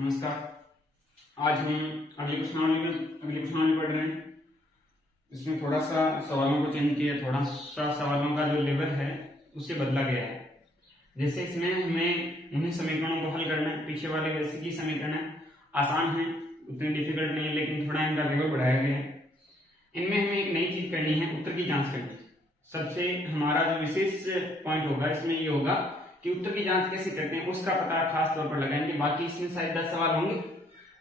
नमस्कार। आज हम अगली प्रश्नावली पढ़ रहे हैं। इसमें थोड़ा सा सवालों को चेंज किया, थोड़ा सा सवालों का जो लेवल है उसे बदला गया है। जैसे इसमें हमें उन्हीं समीकरणों को हल करना है, पीछे वाले वैसे ही समीकरण आसान है, उतने डिफिकल्ट नहीं है, लेकिन थोड़ा इनका लेवल बढ़ाया गया है। इनमें हमें एक नई चीज करनी है, उत्तर की जांच करनी। सबसे हमारा जो विशेष पॉइंट होगा इसमें ये होगा कि उत्तर की जांच कैसे करते हैं उसका पता खास तौर पर लगाएंगे। बाकी इसमें शायद 10 सवाल होंगे,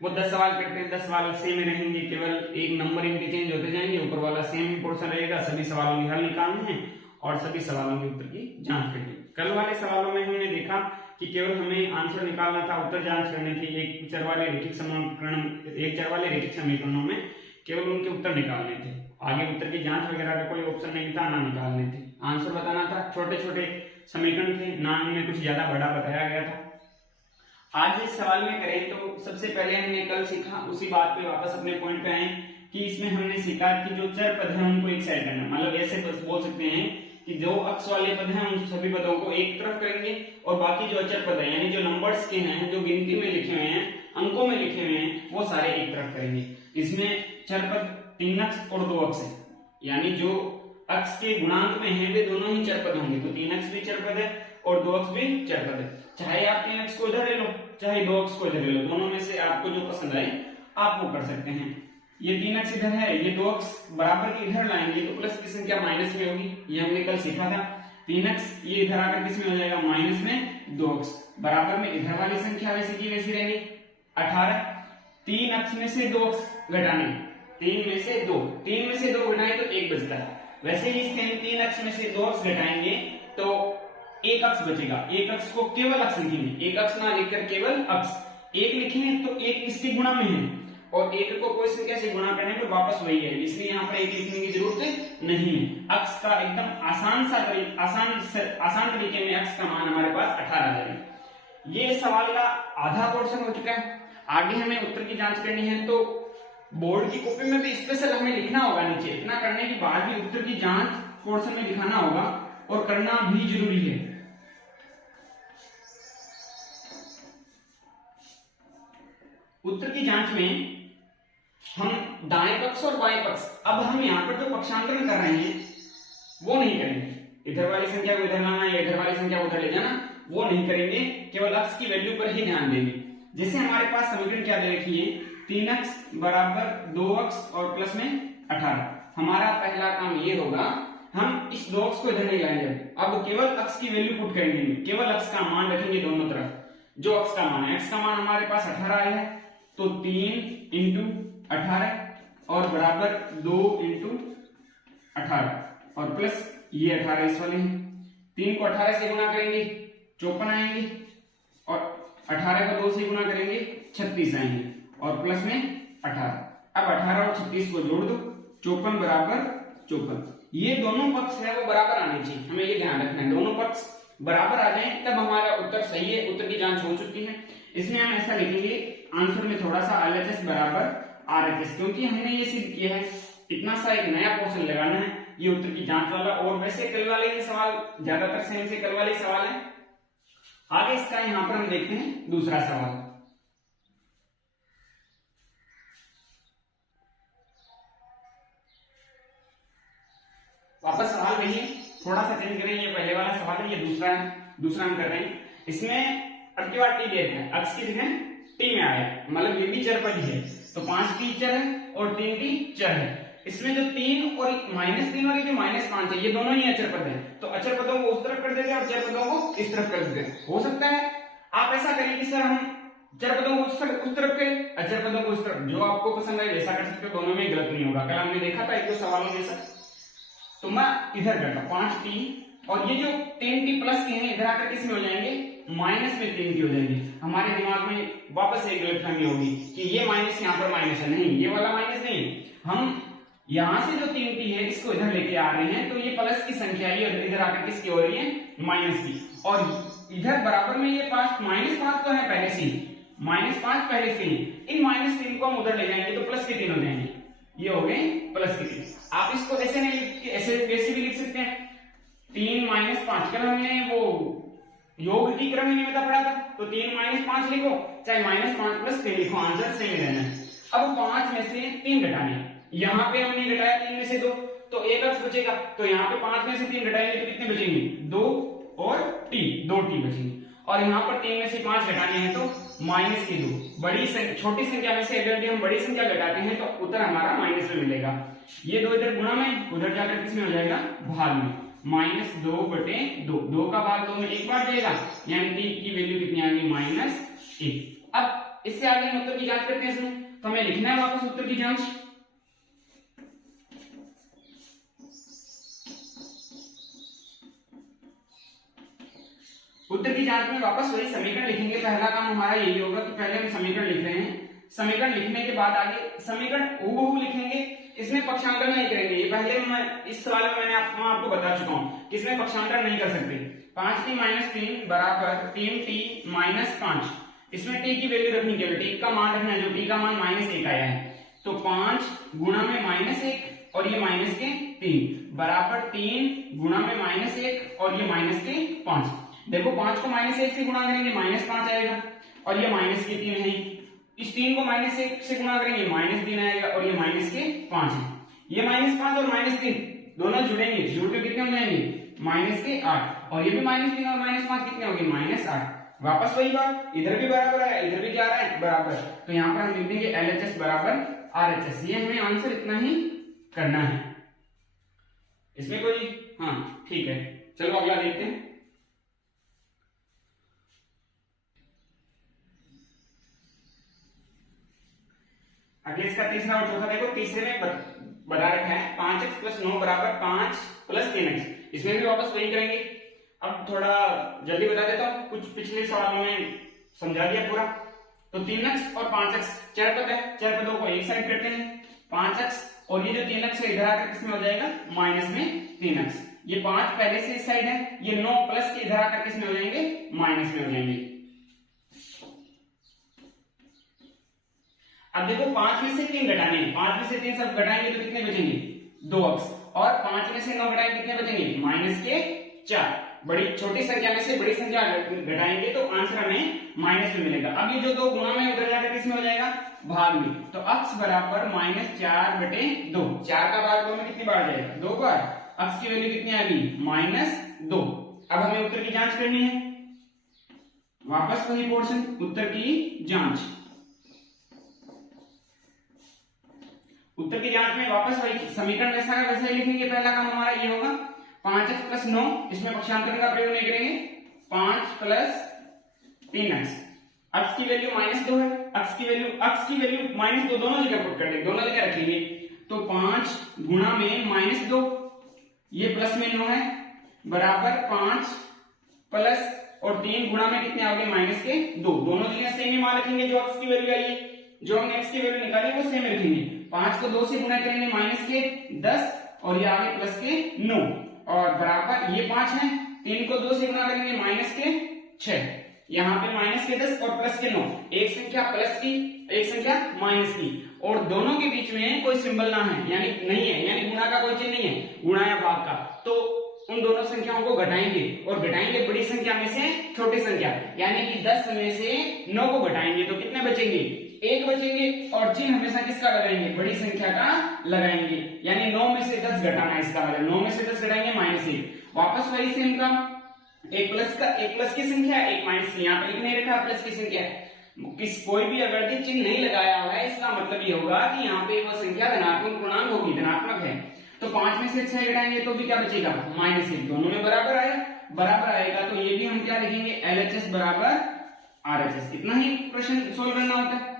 वो 10 सवाल करते हैं, 10 सवाल सेम रहेंगे, केवल एक नंबर इनके चेंज होते जाएंगे, ऊपर वाला सेम ही पोर्शन रहेगा। सभी सवालों के हल निकालने हैं और सभी सवालों के उत्तर की जांच करनी है। कल वाले सवालों में हमने देखा कि केवल हमें आंसर निकालना था, उत्तर जांच करनी थी। एक चर वाले रैखिक समीकरणों में केवल उनके उत्तर निकालने थे, आगे उत्तर की जांच वगैरह का कोई ऑप्शन नहीं था, ना निकालने थे, आंसर बताना था। छोटे छोटे समीकरण थे, ना इनमें कुछ ज्यादा बड़ा बताया गया था। आज इस सवाल में करें तो सबसे पहले हमने कल सीखा, उसी बात पे वापस अपने पॉइंट पे आए कि इसमें हमने सीखा कि जो चर पद है उनको एक साइड करना, मतलब ऐसे बोल सकते हैं कि जो अक्ष वाले पद हैं उन सभी पदों को एक तरफ करेंगे और बाकी जो अचर पद है यानी जो नंबर्स के हैं, जो गिनती में लिखे हुए हैं, अंकों में लिखे हुए हैं, वो सारे एक तरफ करेंगे। इसमें चर पद 3 अक्ष और 2 अक्ष है, यानी जो अक्ष के गुणांक में है वे दोनों ही चर पद होंगे। तो 3 अक्ष भी चर पद है और 2 अक्ष भी चर पद है। चाहे आप 3 अक्ष को इधर ले लो, चाहे 2 अक्ष को इधर ले लो, दोनों में से आपको जो पसंद आए आप वो कर सकते हैं। ये 3 अक्ष इधर है, ये 2 अक्ष बराबर के इधर लाएंगे तो प्लस की संख्या माइनस में होगी, ये हमने कल सीखा था। 3 अक्ष ये इधर आकर किस में हो जाएगा, माइनस में। 2 अक्ष बराबर में इधर वाली संख्या वैसी की वैसी रहेगी 18। 3 अक्ष में से 2 अक्ष घटाने, 3 में से 2 घटाए तो 1 बचता है। वैसे ही 3 अक्ष में से 2 अक्ष घटाएंगे तो 1 अक्ष बचेगा। 1 अक्ष को केवल अक्ष लिखेंगे, 1 अक्ष ना लिखकर केवल अक्ष 1 लिखेंगे तो 1 इसके गुणा में है और 1 को कोई संख्या से गुणा करने पर वापस वही है, इसलिए यहाँ पर 1 लिखने की जरूरत नहीं है। अक्ष का एकदम आसान तरीके में अक्ष का मान हमारे पास 18 आ जाएगा। ये सवाल का आधा पोर्शन हो चुका है, आगे हमें उत्तर की जांच करनी है। तो बोर्ड की कॉपी में भी स्पेशल हमें लिखना होगा नीचे, इतना करने के बाद भी उत्तर की जांच पोर्शन में दिखाना होगा और करना भी जरूरी है। उत्तर की जांच में हम दाएं पक्ष और बाएं पक्ष, अब हम यहाँ पर जो पक्षांतरण कर रहे हैं वो नहीं करेंगे। इधर वाली संख्या को इधर लाना या इधर वाली संख्या को उधर ले जाना वो नहीं करेंगे, केवल अक्ष की वैल्यू पर ही ध्यान देंगे। जैसे हमारे पास समीकरण क्या दे रखी है, 3 अक्ष बराबर 2 अक्ष और प्लस में 18। हमारा पहला काम ये होगा, हम इस 2 अक्ष को इधर नहीं लाएंगे, अब केवल अक्ष की वैल्यू पुट करेंगे, केवल अक्ष का मान रखेंगे दोनों तरफ। जो अक्ष का मान है, x का मान हमारे पास 18 आया है तो 3 इंटू 18 और बराबर 2 इंटू 18 और प्लस ये 18 इस वाले हैं। 3 को 18 से गुणा करेंगे 54 आएंगे और 18 को 2 से गुणा करेंगे 36 आएंगे और प्लस में 18। अब 18 और 36 को जोड़ दो, 54 बराबर 54। ये दोनों पक्ष है वो बराबर आने चाहिए, हमें ये ध्यान रखना है, दोनों पक्ष बराबर आ जाए तब हमारा उत्तर सही है, उत्तर की जांच हो चुकी है। इसमें हम ऐसा लिखेंगे आंसर में थोड़ा सा LHS बराबर RHS, क्योंकि हमने ये सिद्ध किया है, इतना सा एक नया पोर्शन लगाना है, ये उत्तर की जांच वाला। और वैसे कल वाले ही सवाल ज्यादातर से इनसे कल वाले सवाल है। आगे इसका यहाँ पर हम देखते हैं दूसरा सवाल। वापस सवाल वही है, थोड़ा सा चेंज करें, ये पहले वाला सवाल है, ये दूसरा हम कर रहे हैं। इसमें अब की बार टी दे रखा है, अक्ष की जगह टी में आया, मतलब ये भी चर पद है तो 5 टी चर है और 3 टी चर है। इसमें जो 3 और -3 और ये जो -5 है ये दोनों ही अचर पद है, तो अचर पदों को उस तरफ कर देते हैं और चर पदों को इस तरफ कर देते हैं। हो सकता है आप ऐसा करें कि सर हम चर पदों को उस तरफ करें, अचर पदों को उस तरफ, जो आपको पसंद है वैसा कर सकते हो, दोनों में गलत नहीं होगा। कल हमने देखा था 1-2 सवालों में ऐसा, तो मैं इधर करता 5 टी और ये जो 10 टी प्लस के हैं इधर आकर किस में हो जाएंगे, माइनस में 3 की हो जाएंगे। हमारे दिमाग में वापस एक गलतफहमी होगी कि ये माइनस यहाँ पर माइनस है, नहीं, ये वाला माइनस नहीं है। हम यहां से जो 3 टी है इसको इधर लेके आ रहे हैं तो ये प्लस की संख्या ये इधर आकर किसकी हो रही है, माइनस की। और इधर बराबर में ये -5 तो है पहले से ही, -5 पहले से ही, इन -3 को हम उधर ले जाएंगे तो प्लस के 3 हो जाएंगे, ये हो गए प्लस के 3। आप इसको ऐसे नहीं लिख के ऐसे वैसे भी लिख सकते हैं, 3 - 5 कल हमने वो योग की क्रम में बता पड़ा था, तो 3 - 5 लिखो चाहे -5 + 3 लिखो, आंसर सेम रहना है। अब 5 में से 3 घटाने हैं, यहाँ पे हमने घटाया 3 में से 2, तो एक अक्स बचेगा, तो यहाँ पे 5 में से 3 घटाएंगे तो कितने बचेंगे, 2 और t, 2t बचेंगे। और यहाँ पर 3 में से 5 घटाने हैं तो -2। बड़ी छोटी संख्या में से अगर हम बड़ी संख्या घटाते हैं तो उत्तर हमारा माइनस में मिलेगा। ये 2 इधर गुणा में, उधर जाकर किसमें हो जाएगा, भाग में, -2/2, 2 का भाग 2 में 1 बार जाएगा, यानी t की वैल्यू कितनी आ गई, -1। अब इससे आगे हम उत्तर की जांच करते हैं इसमें, तो हमें लिखना है वापस उत्तर की जांच। उत्तर की जांच में वापस वही समीकरण लिखेंगे। पहला काम हमारा यही होगा कि पहले हम समीकरण लिख रहे हैं, समीकरण लिखने के बाद आगे समीकरण हूबहू लिखेंगे, इसमें पक्षांतर नहीं करेंगे। ये पहले मैं इस सवाल में मैंने आपको बता चुका हूं कि इसमें पक्षांतर नहीं कर सकते। 5t - 3 बराबर 3t - 5, इसमें t की वैल्यू रखनी है, t का मान रखना है, जो t का मान -1 आया है, तो 5 गुणा में -1 और ये माइनस के 3 बराबर 3 गुणा में -1 और ये माइनस के 5। देखो 5 को -1 से गुणा करेंगे -5 आएगा, और ये माइनस के 3 है, इस 3 को -1 से गुणा करेंगे -3 आएगा, और ये माइनस के 5 है। ये -5 और -3 दोनों जुड़ेंगे, जुड़ के कितने हो जाएंगे, -8, और ये भी -3 और -5 कितने हो गए, -8। वापस वही बात, इधर भी बराबर है, इधर भी जा रहा है बराबर, तो यहाँ पर हम लिख देंगे LHS बराबर RHS। ये हमें आंसर इतना ही करना है, इसमें कोई, हाँ ठीक है, चलो अगला देखते हैं। अगले इसका तीसरा और चौथा देखो, तीसरे में बता रखा है 5x + 9 बराबर 5 + 3x, इसमें भी वापस वही करेंगे। अब थोड़ा जल्दी बता देता हूं, कुछ पिछले सवालों में समझा दिया पूरा। तो 3x और 5x चर पद है, चर पदों को एक साइड करते हैं, 5x और ये जो 3x है इधर आकर किसमें हो जाएगा, माइनस में 3x। ये 5 पहले से इस साइड है, ये 9 प्लस के इधर आकर किसमें हो जाएंगे, माइनस में हो जाएंगे। अब देखो 5 में से 3 घटाने हैं, 5 में से 3 सब घटाएंगे तो कितने बचेंगे, 2 अक्स, और 5 में से 9 घटाएंगे कितने बचेंगे, -4। बड़ी छोटी संख्या में से बड़ी संख्या घटाएंगे तो आंसर हमें माइनस में मिलेगा। अब ये जो 2 गुणा में उधर जाकर किसमें हो जाएगा, भाग में, तो अक्स बराबर -4/2, 4 का भाग 2 में कितनी बार जाएगा, 2 बार, अक्स की वैल्यू कितनी आ गई, -2। अब हमें उत्तर की जांच करनी है, वापस वही पोर्शन, उत्तर की जांच। उत्तर की जांच में वापस वही समीकरण वैसा का वैसा ही लिखेंगे। पहला काम हमारा ये होगा 5x + 9, इसमें पक्षांतर का प्रयोग नहीं करेंगे, 5 + 3x, x की वैल्यू -2 है, x की वैल्यू -2 दोनों जगह पुट कर देंगे, दोनों जगह रखेंगे, तो 5 गुणा में -2, ये प्लस में 9 है, बराबर 5 प्लस और 3 गुणा में कितने आ गए, -2, दोनों जगह सेम ही मान रखेंगे। जो x की वैल्यू आई है, जो हमने x की वैल्यू निकाली वो सेम रखेंगे। 5 को 2 से गुणा करेंगे, -10 और ये आगे +9, और बराबर ये 5 है, 3 को 2 से गुणा करेंगे, -6, यहाँ पे -10 और +9, एक संख्या प्लस की एक संख्या माइनस की, और दोनों के बीच में कोई सिंबल ना है, यानी नहीं है, यानी गुणा का कोई चिन्ह नहीं है, गुणा या भाग का, तो उन दोनों संख्याओं को घटाएंगे, और घटाएंगे बड़ी संख्या में से छोटी संख्या, यानी कि 10 में से 9 को घटाएंगे तो कितने बचेंगे, 1 बचेंगे, और चिन्ह हमेशा किसका लगाएंगे, बड़ी संख्या का लगाएंगे, यानी 9 में से 10 घटाना है, इसका मतलब 9 में से 10 घटाएंगे -1। वापस वही सेम का, एक प्लस की संख्या, एक माइनस की, यहाँ पे लिख नहीं रखा प्लस की संख्या, कोई भी अगर चिन्ह नहीं लगाया हुआ है, इसका मतलब ये होगा कि यहाँ पे वो संख्या धनात्मक पूर्णांक होगी, धनात्मक है। तो 5 में से 6 घटाएंगे तो भी क्या बचेगा, -1, दोनों में बराबर आएगा, तो ये भी हम क्या लिखेंगे, LHS बराबर RHS। इतना ही प्रश्न सोल्व करना होता है,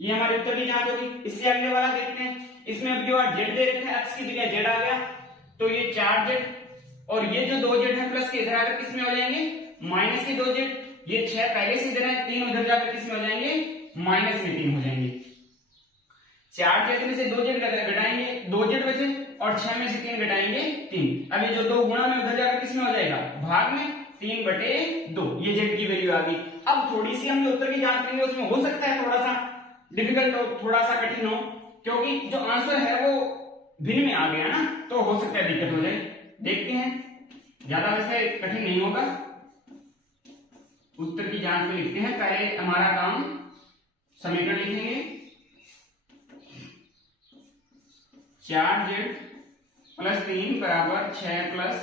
ये हमारे उत्तर की जांच होगी। इससे अगले वाला देखते हैं, इसमें अब जो z दे रखा है, x की जगह z आ गया, तो ये 4z, और ये जो 2z है प्लस के इधर आकर किसमें हो जाएंगे, माइनस के 2z, ये 6 पहले से इधर है, 3 उधर जाकर किसमें हो जाएंगे, -3 हो जाएंगे। 4z में से 2z घटाएंगे, 2z बचे, और 6 में से 3 घटाएंगे 3। अब ये जो 2 गुणा में उधर जाकर किसमें हो जाएगा, भाग में, 3/2, ये z की वैल्यू आ गई। अब थोड़ी सी हम जो उत्तर की जांच करेंगे उसमें हो सकता है थोड़ा सा डिफिकल्ट हो, थोड़ा सा कठिन हो, क्योंकि जो आंसर है वो भिन्न में आ गया ना, तो हो सकता है दिक्कत हो जाए। देखते हैं, ज्यादा वैसे कठिन नहीं होगा। उत्तर की जांच में लिखते हैं। पहले हमारा काम समीकरण लिखेंगे 4z प्लस 3 बराबर 6 प्लस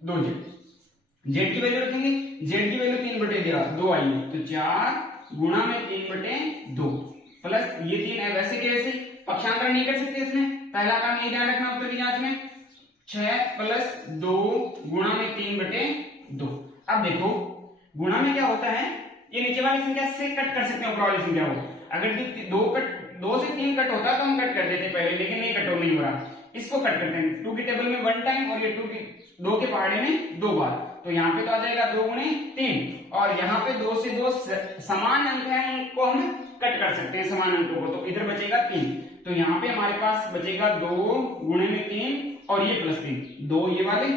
2z। z की वैल्यू रखेंगे, z की वैल्यू 3/2 आई है, तो 4 गुणा में 3/2 प्लस ये 3 है। वैसे के वैसे पक्षांतर नहीं कर सकते इसमें, पहला काम ये ध्यान रखना उत्तर की जांच में 6 प्लस 2 गुणा में 3/2। अब देखो गुणा में क्या होता है, ये नीचे वाली संख्या से कट कर सकते हैं ऊपर वाली संख्या को। अगर 2 से 3 कट होता तो हम कट कर देते पहले, लेकिन नहीं कट नहीं हो रहा, इसको कट करते हैं। 2 की टेबल में 1 टाइम और ये 2 के पहाड़े में 2 बार, तो यहाँ पे तो आ जाएगा 2 गुणे 3, और यहाँ पे 2 से 2 समान अंक है, उनको हम कट कर सकते हैं समान अंकों को, तो इधर बचेगा 3। तो यहाँ पे हमारे पास बचेगा 2 गुणे में 3 और ये प्लस 3, 2 ये वाले,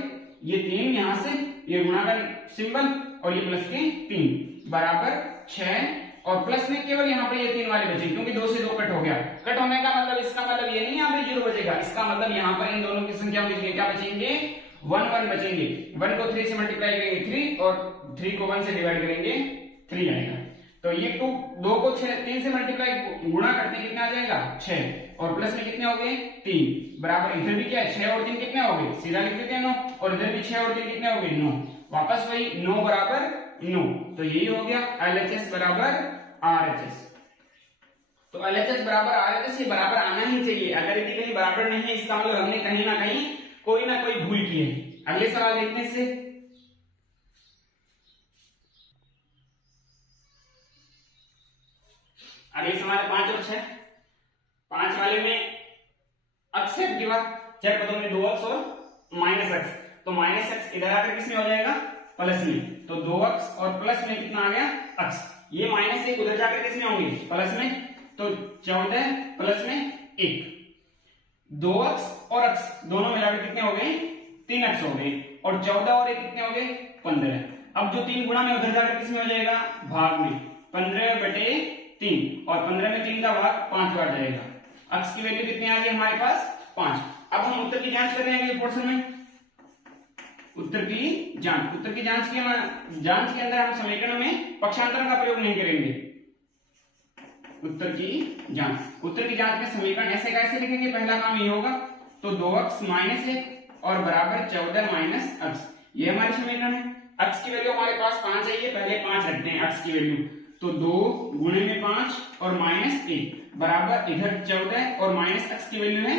ये 3 यहाँ से, ये गुणा का सिंबल और ये प्लस के 3 बराबर 6, और प्लस में केवल यहाँ पे ये 3 वाले बचे, क्योंकि 2 से 2 कट हो गया। कट होने का मतलब इसका मतलब ये नहीं यहाँ पे 0 बचेगा, इसका मतलब यहाँ पर इन दोनों की संख्या में क्या बचेंगे, 1 1 बचेंगे। 1 को 3 से मल्टीप्लाई करेंगे 3, और 3 को 1 से डिवाइड करेंगे 3 आएगा। तो ये 2 को 3 से मल्टीप्लाई गुणा करते कितना आ जाएगा 6, और प्लस में कितने हो गए 3 बराबर, इधर भी क्या है 6 और 3 कितने हो गए, सीधा लिख देते हैं 9, और इधर भी 6 और 3 कितने हो गए 9, वापस वही 9 बराबर 9। तो यही हो गया LHS बराबर RHS। तो LHS बराबर RHS ये बराबर आना ही चाहिए, अगर यदि कहीं बराबर नहीं है इसका मतलब हमने कहीं ना कहीं कोई ना कोई भूल की है। अगले सवाल देखने से अगले सवाल 5 और 6। 5 वाले में अक्स है आपके पास, चार पदों में 2 अक्स और माइनस अक्स, तो माइनस अक्स इधर आकर किसमें हो जाएगा प्लस में, तो 2 अक्स और प्लस में कितना आ गया अक्स, ये माइनस 1 उधर जाकर किसमें होंगे प्लस में, तो 14 प्लस में 1, 2 अक्स और अक्स दोनों मिलाकर कितने हो गए 3 अक्स हो गए, और 14 और 1 कितने हो गए 15। अब जो 3 गुणा में उधर जाकर किसमें हो जाएगा भाग में, 15/3, और 15 में 3 का भाग 5 बार जाएगा। अक्स की वैल्यू कितनी आ गई हमारे पास 5। अब हम उत्तर की जांच कर रहे हैं पोर्शन में, उत्तर की जांच के अंदर हम समीकरण में पक्षांतर का प्रयोग नहीं करेंगे। उत्तर की जांच में समीकरण ऐसे कैसे लिखेंगे, पहला काम ये होगा, तो 2 अक्स माइनस 1 और बराबर 14 माइनस अक्स, ये हमारे समीकरण है। अक्स की वैल्यू हमारे पास 5 चाहिए, पहले 5 रखते हैं अक्स की वैल्यू, तो 2 गुणे में 5 और माइनस 1 बराबर इधर 14 और माइनस अक्स की वैल्यू है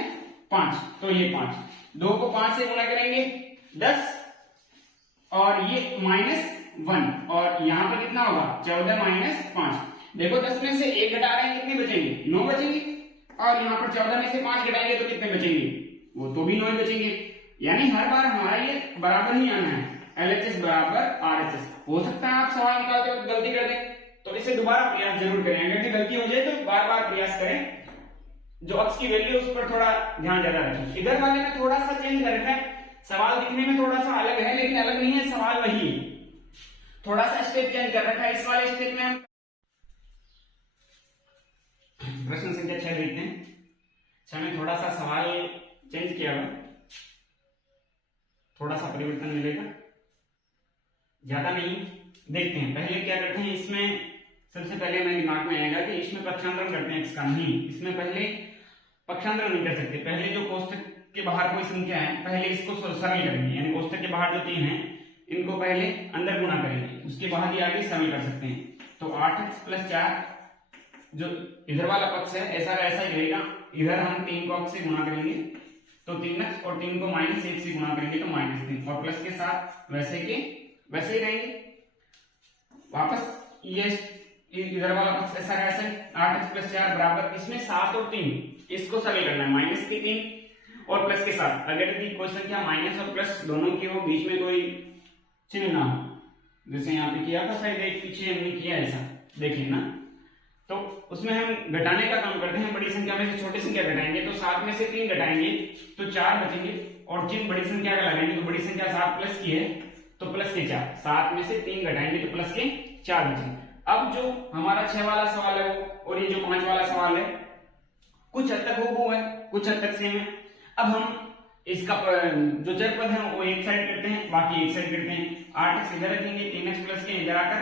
5, तो ये 5, 2 को 5 से गुणा करेंगे 10, और ये -1, और यहाँ पर कितना होगा 14 माइनस 5। देखो 10 में से 1 घटा रहे हैं, कितने बचेंगे 9 बचेंगे, और यहाँ पर 14 में से 5 घटाएंगे तो कितने बचेंगे, वो तो भी 9 बचेंगे। यानी हर बार हमारा ये बराबर ही आना है, LHS बराबर RHS। हो सकता है आप सवाल निकालते वक्त गलती कर दें, तो इसे दोबारा प्रयास जरूर करें, अगर गलती हो जाए तो बार बार प्रयास करें। जो अक्स की वैल्यू उस पर थोड़ा ध्यान ज्यादा रखें। इधर वाले में थोड़ा सा चेंज कर रखा है, सवाल दिखने में थोड़ा सा अलग है, लेकिन अलग नहीं है, सवाल वही है, थोड़ा सा स्टेप चेंज कर रखा है। इस वाले स्टेप में हम प्रश्न संख्या 6 देखते हैं। 6 में थोड़ा सा सवाल चेंज किया हुआ, थोड़ा सा परिवर्तन मिलेगा, ज्यादा नहीं। देखते हैं पहले क्या करते हैं, इसमें सबसे पहले मेरे दिमाग में आएगा कि इसमें पक्षांतरण करते हैं इसका, नहीं, इसमें पहले पक्षांतरण नहीं कर सकते। पहले जो कोष्टक के बाहर कोई संख्या है पहले इसको सरल करेंगे, यानी कोष्टक के बाहर जो 3 है इनको पहले अंदर गुणा करेंगे, उसके बाद ही आगे सरल कर सकते हैं। तो 8x + 4 जो इधर वाला पक्ष है ऐसा का ऐसा ही रहेगा, इधर हम 3 को x से गुणा करेंगे तो 3x, और 3 को -1 से गुणा करेंगे तो -3, और प्लस के साथ वैसे के वैसे ही रहेंगे। वापस ये इधर वाला पक्ष ऐसा का ऐसा, 8x + 4 बराबर, इसमें 7 और 3 इसको सरल करना है, -3 और प्लस के साथ। अगर यदि कोई संख्या माइनस और प्लस दोनों की हो, बीच में कोई चिन्ह ना हो, जैसे यहाँ पे किया था शायद, एक पीछे हमने किया ऐसा, देख लेना, तो उसमें हम घटाने का काम करते हैं, बड़ी संख्या में से छोटी संख्या घटाएंगे, तो 7 में से 3 घटाएंगे तो 4 बचेंगे, और चिन्ह बड़ी संख्या का लगाएंगे, तो बड़ी संख्या 7 प्लस की है तो प्लस के 4, 7 में से 3 घटाएंगे तो प्लस के 4 बचेंगे। अब जो हमारा 6 वाला सवाल है वो, और ये जो 5 वाला सवाल है, कुछ हद तक हूबहू है, कुछ हद तक सेम है। अब हम इसका जो चर पद है वो एक साइड करते हैं, बाकी एक साइड करते हैं। 8x इधर रखेंगे, 3x प्लस के इधर आकर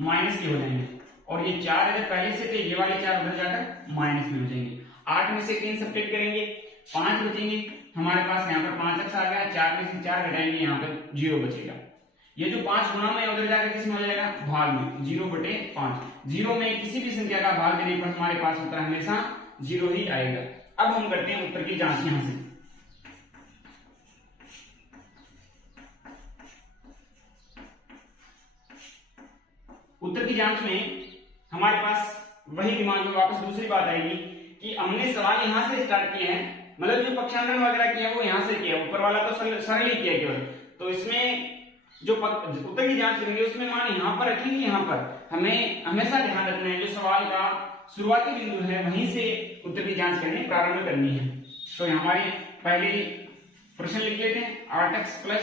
माइनस के हो जाएंगे, और ये 4 इधर पहले से थे, ये वाले 4 उधर जाकर माइनस में हो जाएंगे। 8 में से 3 सब्ट्रैक्ट करेंगे, 5 बचेंगे हमारे पास। यहाँ पर 5x आ गया, 4 में से 4 घटाएंगे, यहाँ पर 0 बचेगा। ये जो 5 गुणा में उधर जाकर किसमें हो जाएगा, भाग में, 0/5। 0 में किसी भी संख्या का भाग देने पर हमारे पास उत्तर हमेशा 0 ही आएगा। अब हम करते हैं उत्तर की जांच यहां से। उत्तर की जांच में हमारे पास वही दिमाग में वापस दूसरी बात आएगी कि हमने सवाल यहां से स्टार्ट किए हैं, मतलब जो पक्षांतरण वगैरह किया वो यहां से किया, ऊपर वाला तो सरल ही किया केवल। तो इसमें जो उत्तर की जांच करेंगे उसमें मान यहां पर रखेंगे। यहां पर हमें हमेशा ध्यान रखना है जो सवाल का शुरुआती बिंदु है वहीं से उत्तर की जांच करनी प्रारंभ करनी है। तो हमारे पहले प्रश्न लिख लेते हैं। 8x प्लस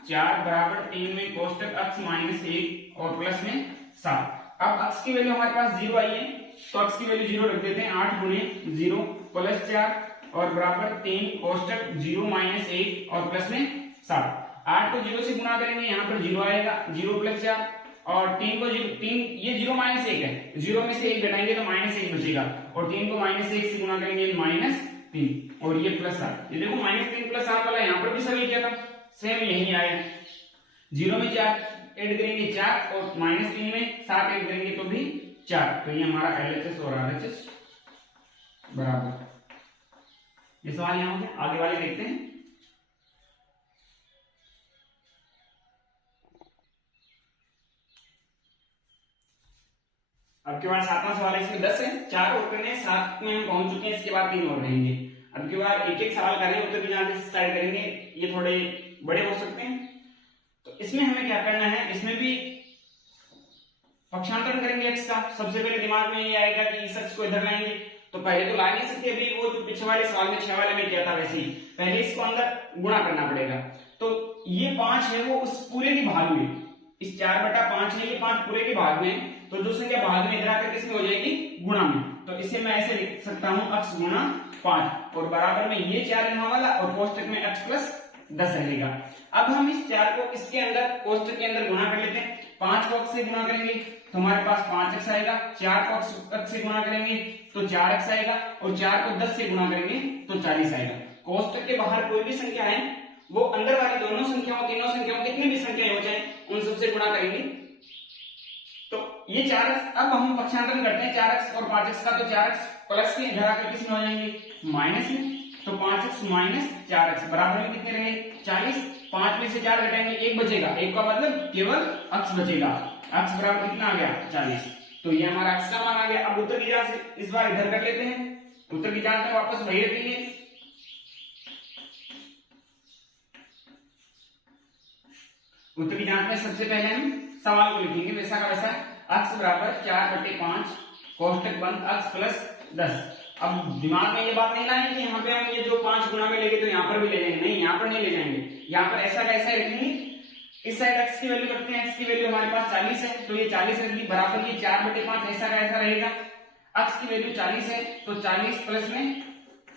4 बराबर 3 में कोष्टक x माइनस 1 और प्लस में 7। अब x की वैल्यू हमारे पास 0 आई है, तो x की वैल्यू 0 रख देते हैं। 8 गुणे 0 प्लस 4 और बराबर 3 कोष्टक 0 माइनस 1 और प्लस में 7। 8 को 0 से गुणा करेंगे, यहाँ पर 0 आएगा, 0 प्लस 4 और 3 को 3 ये 0 माइनस 1 है, 0 में से 1 घटाएंगे तो माइनस 1 बचेगा, और 3 को माइनस 1 से गुणा करेंगे माइनस 3 और ये प्लस 7। ये देखो माइनस 3 प्लस 7 वाला यहाँ पर भी सरल किया था, सेम यही आया। 0 में 4 ऐड करेंगे 4 और माइनस 3 में 7 ऐड करेंगे तो भी 4। तो ये हमारा LHS और RHS बराबर। ये सवाल यहाँ है, आगे वाले देखते हैं। अब के बाद 7वां सवाल है, इसमें 10 है, 4 और करने 7 में हम पहुंच चुके हैं, इसके बाद 3 और रहेंगे। अब के बाद एक एक सवाल करेंगे, उत्तर की जांच स्टार्ट करेंगे, ये थोड़े बड़े हो सकते हैं। तो इसमें हमें क्या करना है, इसमें भी पक्षांतरण करेंगे x का। सबसे पहले दिमाग में ये आएगा कि इस x को इधर लाएंगे, तो पहले तो ला नहीं सकते, अभी वो जो पिछले वाले सवाल में 6 वाले में किया था वैसे ही पहले इसको अंदर गुणा करना पड़ेगा। तो ये 5 है वो उस पूरे के भाग में, इस 4/5 है, ये 5 पूरे के भाग में, तो जो संख्या भाग में इधर आकर किसमें हो जाएगी, गुणा में। तो इसे मैं ऐसे लिख सकता हूं x गुणा 5 और बराबर में ये 4 यहाँ वाला और कोष्टक में x प्लस 10 रहेगा। अब हम इस 4 को इसके अंदर कोष्टक के अंदर गुणा कर लेते हैं। 5 को x से गुणा करेंगे तो हमारे पास 5x आएगा, 4 को x से गुणा करेंगे तो 4x आएगा, और 4 को 10 से गुणा करेंगे तो 40 आएगा। कोष्टक के बाहर कोई भी संख्या है वो अंदर वाली दोनों संख्याओं, तीनों संख्याओं, कितनी भी संख्याएं हो जाए उन सबसे गुणा करेंगे। तो ये 4x, अब हम पक्षांतरण करते हैं 4x और 5x का, तो 4x प्लस के इधर आकर किसमें हो जाएंगे, माइनस में, तो 5x माइनस 4x बराबर में कितने रहे, 40। 5 में से 4 घटाएंगे 1 बचेगा, 1 का मतलब केवल x बचेगा, x बराबर कितना आ गया, 40। तो ये हमारा x का मान आ गया। अब उत्तर की जांच इस बार इधर कर लेते हैं। उत्तर की जांच में वापस वही रखेंगे, उत्तर की जांच में सबसे पहले हम सवाल को लिखेंगे वैसा का वैसा, x बराबर 4/5 कोष्टक बंद x प्लस 10। अब दिमाग में ये बात नहीं लाएंगे कि यहाँ पे हम ये जो 5 गुणा में लेंगे तो यहाँ पर भी ले जाएंगे, नहीं, यहाँ पर नहीं ले जाएंगे, यहाँ पर ऐसा कैसा रखेंगे, इस साइड x की वैल्यू रखते हैं, x की वैल्यू हमारे पास 40 है, तो ये 40 रख दी, बराबर ये 4/5 ऐसा का ऐसा रहेगा। x की वैल्यू 40 है तो 40 प्लस में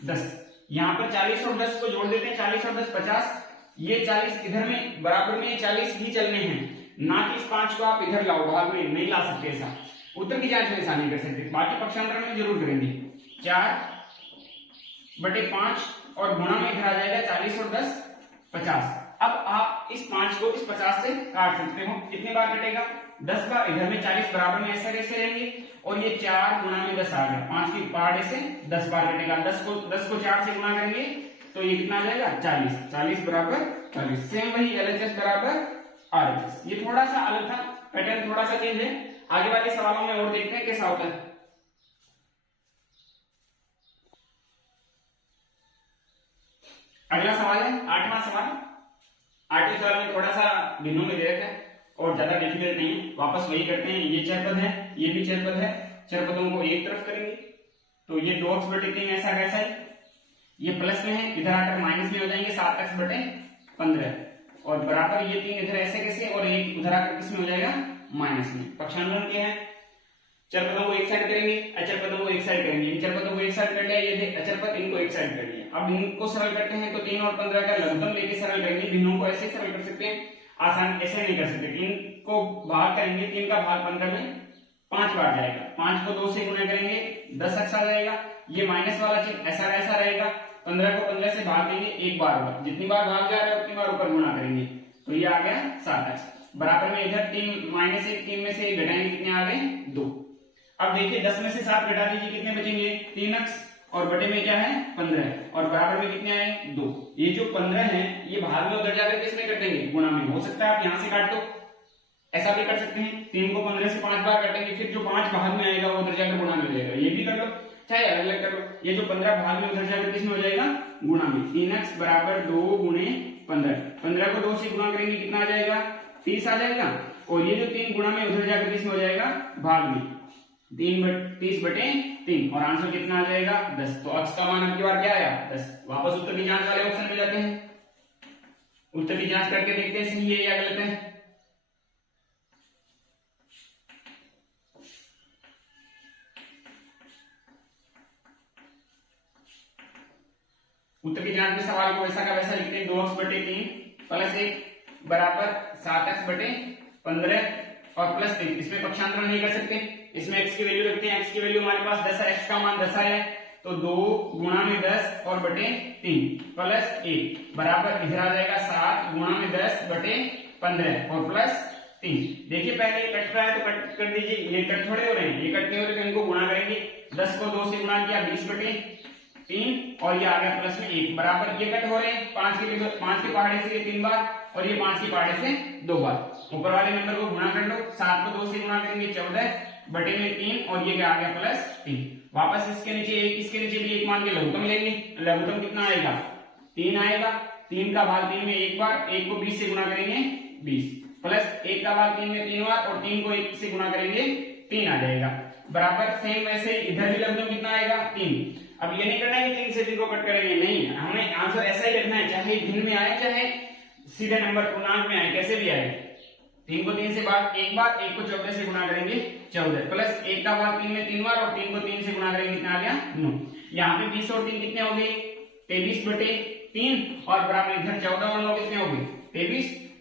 10, यहाँ पर 40 और 10 को जोड़ देते हैं, 40 और 10 50, ये 40 इधर में बराबर में 40 ही चलने हैं, ना कि इस 5 को आप इधर लाओ, भाग में नहीं ला सकते ऐसा। उत्तर की जांच में ऐसा नहीं कर सकते, बाकी पक्षांतरण में जरूर करेंगे। 4/5 और गुणा में इधर आ जाएगा 40 और 10 50। अब आप इस 5 को इस 50 से काट सकते हो, कितने बार कटेगा, 10 बार। इधर में 40 बराबर में ऐसा कैसे रहेंगे, और ये 4 गुणा में 10 आ गया, 5 की पार्ट ऐसे 10 बार कटेगा। 10 को 4 से गुणा करेंगे तो ये कितना आ जाएगा, 40। 40 बराबर 40, सेम वही LHS बराबर RHS। ये थोड़ा सा अलग था, पैटर्न थोड़ा सा चेंज है। आगे वाले सवालों में और देखते हैं कैसा होता है। अगला सवाल है 8वां सवाल। 8वें सवाल में थोड़ा सा भिन्नों में दे रखा है और ज्यादा डिफिकल्ट नहीं है, वापस वही करते हैं। ये चरपद है, ये भी चरपद है, चरपदों को एक तरफ करेंगे तो ये 2x/3 ऐसा कैसा है, ये प्लस में है, इधर आकर माइनस में हो जाएंगे, 7x/15 और बराबर ये 3 इधर ऐसे कैसे, और एक उधर आकर किसमें हो जाएगा, माइनस में। पक्षांतरण क्या है, चरपदों को एक साइड करेंगे, अचरपदों को एक साइड करेंगे। इन चरपदों को एक साइड कर लिया, ये अचरपद, इनको एक साइड कर लिया। अब इनको सरल करते हैं तो 3 और 15 का लघुत्तम लेके सरल करेंगे। भिन्नों को ऐसे सरल कर सकते हैं, आसान ऐसे नहीं कर सकते। 3 को भाग करेंगे, 3 का भाग 15 में 5 बार जाएगा, 5 को 2 से गुणा करेंगे 10 अक्ष आ जाएगा। ये माइनस वाला चिन्ह ऐसा वैसा रहेगा। 15 को 15 से भाग देंगे, एक बार होगा, जितनी बार भाग जा रहा है उतनी बार ऊपर गुणा करेंगे, तो ये आ गया 7 अक्ष। बराबर में इधर 3 माइनस 1, 3 में से 1 घटाएंगे, कितने आ गए 2। अब देखिए 10 में से 7 घटा दीजिए, कितने बचेंगे 3 अक्ष, और बटे में क्या है 15, और बराबर में कितने आए 2। ये जो 15 है ये भाग में उधर जाकर किसमें कर देंगे, गुणा में। हो सकता है आप यहां से काट दो, ऐसा भी कर सकते हैं। 3 को 15 से 5 बार काटेंगे, फिर जो 5 भाग में आएगा वो उधर जाकर गुणा में हो जाएगा। ये भी कर लो, चाहे अलग अलग कर लो। ये जो 15 भाग में उधर जाकर किसमें हो जाएगा, गुणा में। 3x बराबर 2 गुणे 15, 15 को 2 से गुणा करेंगे, कितना आ जाएगा 30 आ जाएगा। और ये जो 3 गुणा में उधर जाकर किसमें हो जाएगा, भाग में। 30 बटे 3, और आंसर कितना आ जाएगा 10। तो अक्ष का मान आपकी बार क्या आया 10। वापस उत्तर की जांच वाले ऑप्शन में जाते हैं, उत्तर की जांच करके देखते हैं सही है या गलत है। उत्तर की जांच में सवाल को वैसा का वैसा लिखते हैं। 2x बटे 3 प्लस 1 बराबर 7x बटे 15 और प्लस 3। इसमें पक्षांतर नहीं कर सकते, इसमें x की वैल्यू रखते हैं। x की वैल्यू हमारे पास 10 है, x का मान 10 है, तो 2 गुणा में 10 और बटे 3 प्लस 1 बराबर इधर आ जाएगा 7 गुणा में 10 बटे 15 और प्लस 3। देखिए पहले ये कट रहा है तो कट कर दीजिए, ये कट थोड़े हो रहे हैं, ये कट नहीं हो रहे तो इनको गुणा करेंगे। 10 को 2 से गुणा किया 20 बटे 3 और ये आ गया प्लस में 1 बराबर, ये कट हो रहे हैं 5 के पहाड़े से 3 बार और ये 5 के पहाड़े से 2 बार। ऊपर वाले नंबर को गुणा कर लो, 7 को 2 से गुणा करेंगे 14 बटे में 3 और ये आ गया प्लस 3। वापस इसके नीचे 1, इसके नीचे भी 1 मान के लघुत्तम लेंगे। लघुत्तम कितना आएगा 3 आएगा। 3 का भाग 3 में 1 बार, 1 को 20 से गुणा करेंगे 20 प्लस 1 का भाग 3 में 3 बार और 3 को 1 से गुणा करेंगे 3 आ जाएगा बराबर। सेम वैसे इधर भी लघुत्तम कितना आएगा 3। अब ये नहीं करना है कि 3 से 3 को कट करेंगे, नहीं, हमें आंसर ऐसा ही लिखना है, चाहे भिन्न में आए चाहे सीधे नंबर पूर्णांक में आए, कैसे भी आए। 3 को 3 से भाग 1 बार, 1 को 14 से गुणा करेंगे 14 प्लस 1 का भाग 3 में 3 बार और 3 को 3 से गुणा करेंगे, कितना आ गया 9। यहाँ पे 20 और 3 कितने हो गए 23 बटे 3 और बराबर इधर 14 और 9 कितने हो गए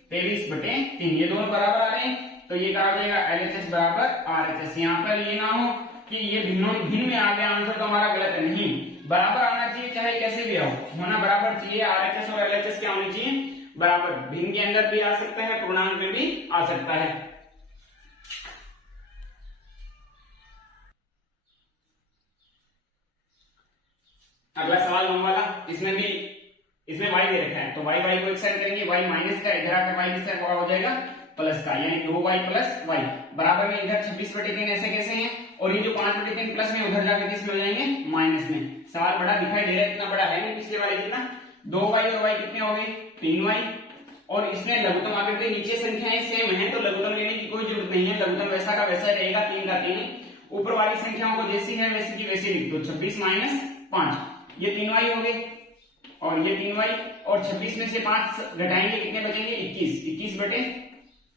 23 बटे 3। ये दोनों बराबर आ रहे हैं तो ये कहा जाएगा LHS बराबर RHS। यहाँ पर ये ना हो कि ये भिन्न में आ गया आंसर तो हमारा गलत है, नहीं, बराबर आना चाहिए, चाहे कैसे भी आओ होना बराबर चाहिए। RHS और LHS क्या होनी चाहिए बराबर। भिन्न के अंदर भी आ सकता है, पूर्णांक में भी आ सकता है। अगला सवाल 9 वाला, इसमें y दे रखा है तो y को एक साइड करेंगे, y माइनस का, इधर आकर y किसका हो जाएगा प्लस का, यानी 2y प्लस y बराबर में इधर 26 बटे 3 ऐसे कैसे हैं, और ये जो 5 बटे 3 प्लस में उधर जाकर किस में हो जाएंगे माइनस में। सवाल बड़ा दिखाई दे रहा है, इतना बड़ा है नहीं पिछले वाले जितना। 2y और y कितने हो गए 3y और इसमें लघुत्तम आकर के नीचे संख्याएं सेम है तो लघुत्तम लेने की कोई जरूरत नहीं है, लघुत्तम वैसा का वैसा रहेगा, 3 का 3। ऊपर वाली संख्याओं को जैसी है वैसी की वैसी लिख दो। 26 माइनस 5, ये 3y हो गए और ये 3y और 26 में से 5 घटाएंगे, कितने बचेंगे 21 बटे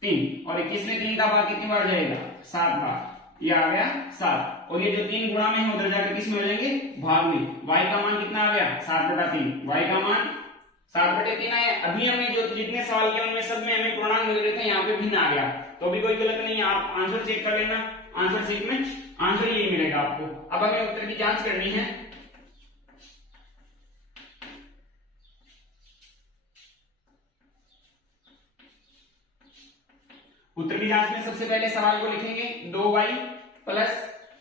3 और 21 में 3 का भाग कितनी बार जाएगा 7 बार, ये आ गया 7। और ये जो 3 गुणा में है उधर जाकर किस में हो जाएंगे भाग में। y का मान कितना आ गया 7 बटा 3, y का मान 7 बटे 3 आया। अभी हमने जो जितने सवाल किए उनमें सब में हमें पूर्णांक मिल रहे थे, यहाँ पे भिन्न आ गया तो भी कोई गलत नहीं है, आप आंसर चेक कर लेना, आंसर शीट में आंसर यही मिलेगा आपको। अब हमें उत्तर की जांच करनी है। उत्तर की जांच में सबसे पहले सवाल को लिखेंगे 2y प्लस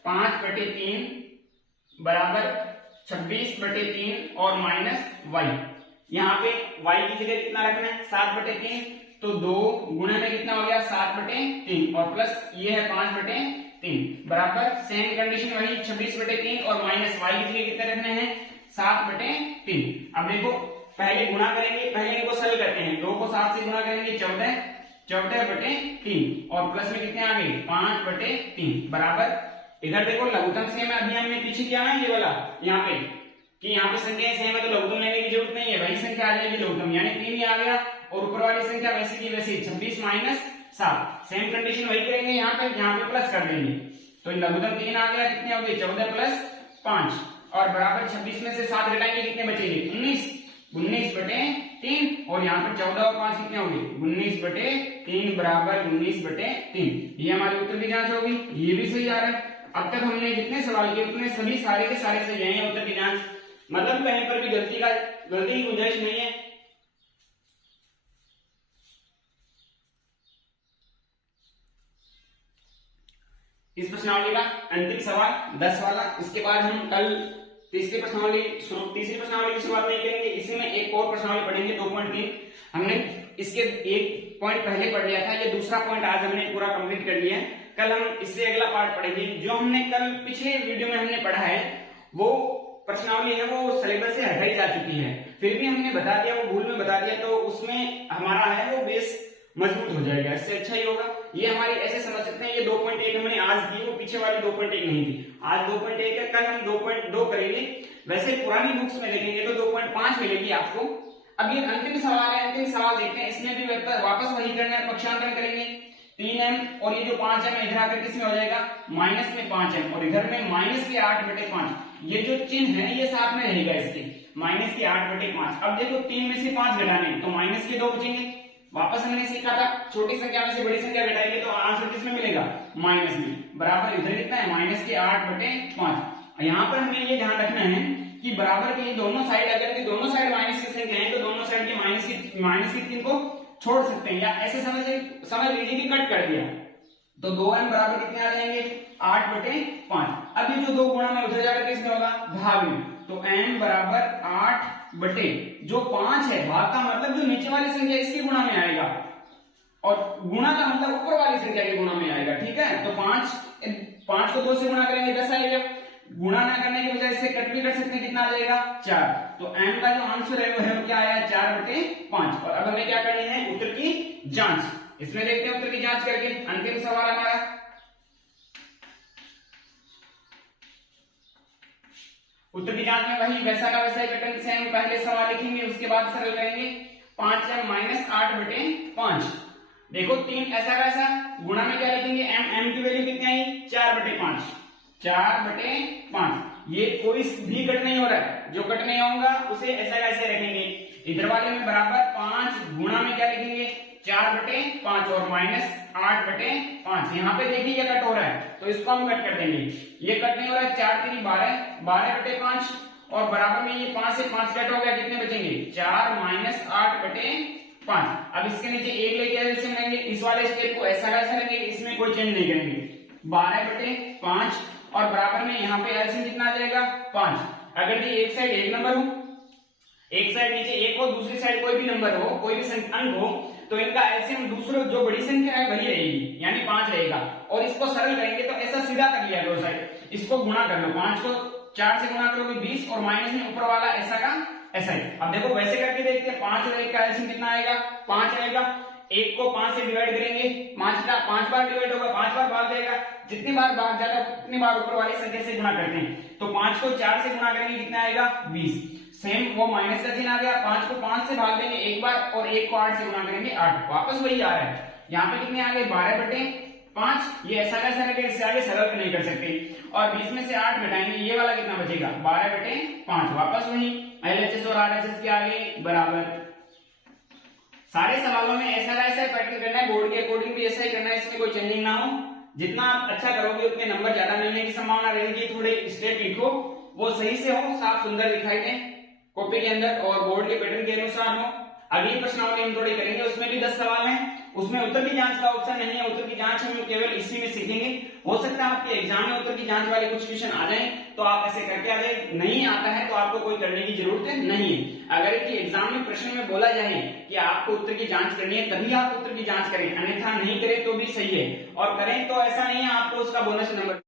5 बटे 3 बराबर 26 बटे 3 और माइनस y। यहाँ पे y की जगह कितना रखना है 7 बटे 3, तो 2 गुणे में कितना हो गया 7 बटे 3 और प्लस ये है 5 बटे 3 बराबर सेम कंडीशन वही 26 बटे 3 और माइनस y की जगह कितने रखने हैं 7 बटे 3। अब देखो पहले गुणा करेंगे, पहले इनको सरल करते हैं, 2 को 7 से गुणा करेंगे 14 बटे 3 और प्लस में कितने आ गए 5 बटे 3 बराबर। इधर देखो लघुत्तम सेम है, अभी हमने पीछे क्या है ये वाला यहाँ पे कि यहाँ पे संख्या सेम है तो लघुत्तम लेने की जरूरत नहीं है, वही संख्या आ जाएगी लघुत्तम, यानी 3 ही आ गया और ऊपर वाली संख्या वैसी की वैसी 26 माइनस 7 सेम कंडीशन वही करेंगे, यहाँ पे प्लस कर देंगे तो लघुत्तम 3 आ गया, कितने हो गए 14 प्लस 5 और बराबर 26 में से 7 घटाएंगे कितने बचेंगे 19, 19/3 और यहाँ पर 14 और 5 कितने होंगे 19/3 बराबर 19/3। ये हमारी उत्तर की जांच होगी, ये भी सही आ रहा है। अब तक हमने जितने सवाल किए उतने सभी सारे के सारे सही हैं उत्तर की जांच, मतलब कहीं पर भी गलती की गुंजाइश नहीं है। इस प्रश्नावली का अंतिम सवाल 10 वाला, इसके बाद हम कल तीसरी प्रश्नावली की शुरुआत नहीं करेंगे, इसी में एक और प्रश्नावली पढ़ेंगे 2.3। हमने इसके एक पॉइंट पहले पढ़ लिया था, ये दूसरा पॉइंट आज हमने पूरा कंप्लीट कर लिया है। कल हम इससे अगला पार्ट पढ़ेंगे। जो हमने कल पिछले वीडियो में हमने पढ़ा है वो प्रश्नावली है वो सिलेबस से हटाई जा चुकी है, फिर भी हमने बता दिया, वो भूल में बता दिया, तो उसमें हमारा है वो बेस मजबूत हो जाएगा, इससे अच्छा ही होगा। ये हमारी ऐसे समझ सकते हैं, ये 2.1 हमने आज दी, वो पीछे वाली 2.1 नहीं थी, आज 2.1 है, कल हम 2.2 करेंगे। वैसे पुरानी बुक्स में देखेंगे तो 2.5 मिलेगी आपको। अब ये अंतिम सवाल है, अंतिम सवाल देखते हैं, इसमें भी वापस वही करना है, पक्षांतरण करेंगे 3m और ये जो 5m इधर आकर किसमें हो जाएगा माइनस में 5m और इधर में माइनस के 8/5। ये जो चिन्ह है ये साथ में रहेगा इसके, माइनस के 8/5। अब देखो 3 में से 5 घटाने तो माइनस के 2 बचेंगे। वापस हमने सीखा था छोटी संख्या में से बड़ी संख्या घटाएंगे तो आंसर किसमें मिलेगा माइनस में, बराबर इधर कितना है माइनस के 8/5। यहाँ पर हमें ये ध्यान रखना है कि बराबर के दोनों साइड, अगर के दोनों साइड माइनस की संख्या है तो दोनों साइड की माइनस की चिन्ह को छोड़ सकते हैं, या ऐसे समझ लीजिए कि कट कर दिया तो 2m बराबर कितने आ जाएंगे 8/5। अब ये जो 2 गुणा में उधर जाकर किसमें होगा भाग में, तो m बराबर 8 जो 5 है, भाग का मतलब जो नीचे वाली संख्या इसके गुणा में आएगा और गुणा का मतलब ऊपर वाली संख्या के गुणा में आएगा, ठीक है। तो 5 को 2 से गुणा करेंगे 10 आएगा, गुणा ना करने की वजह से कट भी कर सकते हैं, कितना आ जाएगा 4। तो m का जो आंसर है वो है क्या आया 4/5। और अब हमें क्या करनी है उत्तर की जांच, इसमें देखते हैं उत्तर की जांच करके। अंतिम सवाल हमारा उत्तर की जांच में वही वैसा का वैसा पैटर्न से हम पहले सवाल लिखेंगे, उसके बाद सरल करेंगे। 5m minus 8/5। देखो 3 ऐसा का ऐसा, गुणा में क्या लिखेंगे m की वैल्यू कितनी आई 4/5, 4/5। ये कोई भी कट नहीं हो रहा है, जो कट नहीं होगा उसे ऐसा कैसे रखेंगे, इधर वाले में बराबर 5 गुणा में क्या लिखेंगे 4/5 और माइनस 8/5। यहाँ पे देखिए ये कट हो रहा है तो इसको हम कट कर देंगे, ये कट नहीं हो रहा है 4 3 12, 12/5 और बराबर में ये 5 से 5 कट हो गया, कितने बचेंगे 4 माइनस 8/5। अब इसके नीचे 1 लेके एलसीएम लेंगे, इस वाले स्टेप को ऐसा कैसा लेंगे, इसमें कोई चेंज नहीं करेंगे, 12/5 और बराबर में यहाँ पे एलसीएम कितना आ जाएगा 5। अगर ये एक साइड एक नंबर हो, एक साइड नीचे 1 हो, दूसरी साइड कोई भी नंबर हो, कोई भी अंक हो, तो इनका एलसीएम दूसरे जो बड़ी संख्या है वही रहेगी, यानी 5 रहेगा। और इसको सरल करेंगे तो ऐसा सीधा कर लिया दो साइड, इसको गुणा कर लो, 5 को 4 से गुणा करोगे 20 और माइनस में ऊपर वाला ऐसा का ऐसा ही। अब देखो वैसे करके देखते हैं, 5 और 1 का एलसीएम कितना आएगा 5 आएगा। 1 को 5 से डिवाइड करेंगे, 5 बार डिवाइड होगा, 5 बार भाग जाएगा, जितनी बार भाग जाएगा उतनी बार ऊपर वाली संख्या से गुणा करते हैं। तो 5 को 4 से गुणा करेंगे कितना आएगा 20, सेम वो माइनस का चिन्ह आ गया। 5 को 5 से भाग देंगे एक बार और 1 को 8 से गुणा करेंगे 8, वापस वही आ रहा है। यहाँ पे कितने आ गए 12/5। ये ऐसा कैसा रखेगा, इससे आगे सरल नहीं कर सकते। और 20 में से 8 घटाएंगे, ये वाला कितना बचेगा 12/5, वापस वही एलएचएस और आरएचएस के आगे बराबर। सारे सवालों में ऐसा पैटर्न करना है, बोर्ड के अकॉर्डिंग भी ऐसा ही करना है, इसमें कोई चेंजिंग ना हो। जितना आप अच्छा करोगे उतने नंबर ज्यादा मिलने की संभावना रहेगी। थोड़े स्टेप लिखो, वो सही से हो, साफ सुंदर दिखाई दे कॉपी के अंदर और बोर्ड के पैटर्न के अनुसार हो। अगली प्रश्नावली हम थोड़ी करेंगे, उसमें भी 10 सवाल हैं, उसमें उत्तर की जांच का ऑप्शन नहीं है। उत्तर की जांच हम केवल इसी में सीखेंगे। हो सकता है आपके एग्जाम में उत्तर की जांच वाले कुछ क्वेश्चन आ जाएं तो आप ऐसे करके आ जाए, नहीं आता है तो आपको कोई करने की जरूरत नहीं है। अगर कि एग्जाम में प्रश्न में बोला जाए कि आपको उत्तर की जांच करनी है तभी आप उत्तर की जांच करें, अन्यथा नहीं करें तो भी सही है, और करें तो ऐसा नहीं है आपको उसका बोनस नंबर